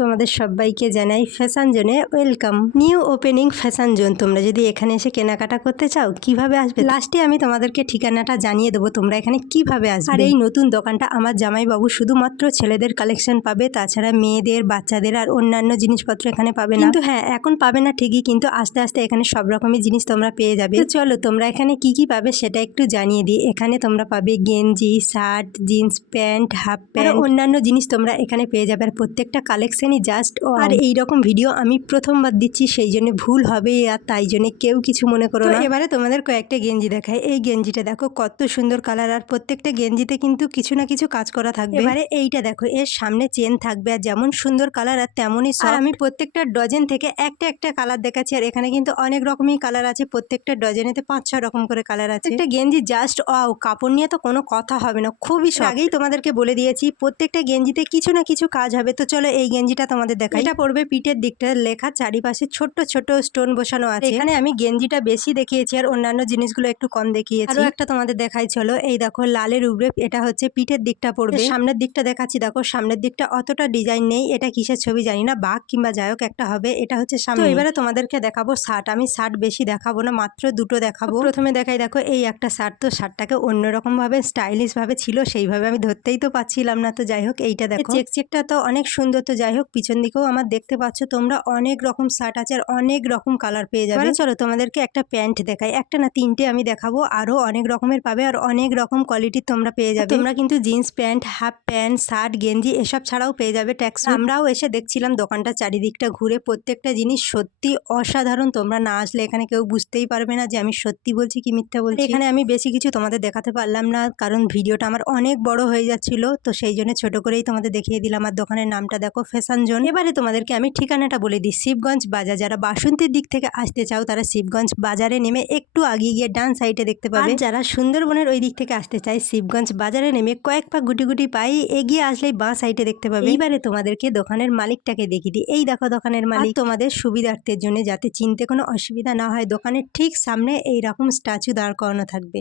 তোমাদের সবাইকে জানাই ফ্যাশন জোনে welcome. New opening fashion zone. তোমরা যদি এখানে এসে কেনাকাটা করতে চাও কিভাবে আসবে, লাস্টে আমি তোমাদেরকে ঠিকানাটা জানিয়ে দেবো তোমরা এখানে কিভাবে আসবে। আর এই নতুন দোকানটা আমার জামাইবাবু শুধুমাত্র ছেলেদের কালেকশন পাবে, তাছাড়া মেয়েদের, বাচ্চাদের আর অন্যান্য জিনিসপত্র এখানে পাবে না। কিন্তু হ্যাঁ, এখন পাবে না ঠিকই, কিন্তু আস্তে আস্তে এখানে সব রকমের জিনিস তোমরা পেয়ে যাবে। তো চলো তোমরা এখানে কি কি পাবে সেটা একটু জানিয়ে দিই। এখানে তোমরা পাবে গেঞ্জি, shirt, jeans pant, half pant, অন্যান্য জিনিস তোমরা এখানে পেয়ে যাবে। আর প্রত্যেকটা কালেকশনই জাস্ট আর এইরকম ভিডিও আমি প্রথমবার দিচ্ছি, সেই জন্য ভুল হবে, আর তাই জন্য কেউ কিছু মনে করো না। এবারে তোমাদের কয়েকটা গেঞ্জি দেখায়। এই গেঞ্জিটা দেখো কত সুন্দর কালার, আর প্রত্যেকটা গেঞ্জিতে কিন্তু কিছু না কিছু কাজ করা থাকবে। এবারে এইটা দেখো, এর সামনে চেন থাকবে, আর যেমন সুন্দর কালার আর তেমনই সফট। আমি প্রত্যেকটা ডজন থেকে একটা একটা কালার দেখাচ্ছি, আর এখানে কিন্তু অনেক রকমই কালার আছে। প্রত্যেকটা ডজনেতে 5-6 রকম করে কালার আছে। একটা গেঞ্জি জাস্ট ওয়াও, কাপড় নিয়ে তো কোনো কথা হবে না, খুবই সফট। আগেই তোমাদেরকে বলে দিয়েছি প্রত্যেকটা গেঞ্জিতে কিছু না কিছু কাজ হবে। তো চলো এই গেঞ্জিটা তোমাদের দেখাই। এটা পড়বে পিঠের দিকটা, লেখা চারিপাশে ছোট্ট ছোট স্টোন বসানো আছে। এখানে আমি গেঞ্জিটা বেশি দেখিয়েছি আর অন্যান্য জিনিসগুলো একটু কম দেখিয়েছি। আরো একটা তোমাদের দেখাই, চলো এই দেখো লালের উপরে, এটা হচ্ছে পিঠের দিকটা পড়বে। সামনের দিকটা দেখাচ্ছি, দেখো সামনের দিকটা অতটা ডিজাইন নেই, এটা কিসের ছবি জানি না, বাঘ কিংবা যাই হোক একটা হবে। এটা হচ্ছে সামনে। এবারে তোমাদেরকে দেখাবো শার্ট। আমি শার্ট বেশি দেখাবো না, মাত্র দুটো দেখাবো। প্রথমে দেখাই, দেখো এই একটা শার্ট। তো শার্টটাকে অন্যরকম ভাবে স্টাইলিশ ভাবে ছিল, সেইভাবে আমি ধরতেই তো পাচ্ছিলাম না। তো যাই হোক এইটা দেখো, চেকটা তো অনেক সুন্দর। তো যাই হোক পিছন দিকেও আমার দেখতে পাচ্ছ তোমরা অনেক রকম শার্ট আছে আর অনেক রকম কালার পেয়ে যাবে। চলো তোমাদেরকে একটা প্যান্ট দেখাই, একটা না তিনটে আমি দেখাবো, আরো অনেক রকমের পাবে আর অনেক রকম কোয়ালিটির তোমরা পেয়ে যাবে। তোমরা কিন্তু jeans pant, half pant, shirt, গেঞ্জি এসব ছাড়াও পেয়ে যাবে ট্যাক্স। আমরাও এসে দেখছিলাম দোকানটা চারিদিকটা ঘুরে, প্রত্যেকটা জিনিস সত্যি অসাধারণ। তোমরা না আসলে এখানে কেউ বুঝতেই পারবে না যে আমি সত্যি বলছি কি মিথ্যা বলছি। এখানে আমি বেশি কিছু তোমাদের দেখাতে পারলাম না, কারণ ভিডিওটা আমার অনেক বড় হয়ে যাচ্ছিল। তো সেই জন্য ছোট করেই তোমাদের দেখিয়ে দিলাম। আর দোকানের নামটা দেখো ফ্যাশন জোন। এবারে তোমাদেরকে আমি ঠিকানাটা বলে দিই, শিবগঞ্জ বাজার। যারা বাসন্তীর দিক থেকে আসতে চাও তারা শিবগঞ্জ বাজারে নেমে একটু আগিয়ে গিয়ে ডান সাইডে দেখতে পাবে। যারা সুন্দরবনের ওই দিক থেকে আসতে চায় শিবগঞ্জ বাজারে নেমে কয়েক পা গুটি গুটি পাই এগিয়ে আসলেই বাঁ সাইডে দেখতে পাবে। এইবারে তোমাদেরকে দোকানের মালিকটাকে দেখিয়ে দিই। এই দেখো দোকানের মালিক। তোমাদের সুবিধার্থের জন্য যাতে চিনতে কোনো অসুবিধা না হয়, দোকানের ঠিক সামনে এইরকম স্ট্যাচু দাঁড় করানো থাকবে।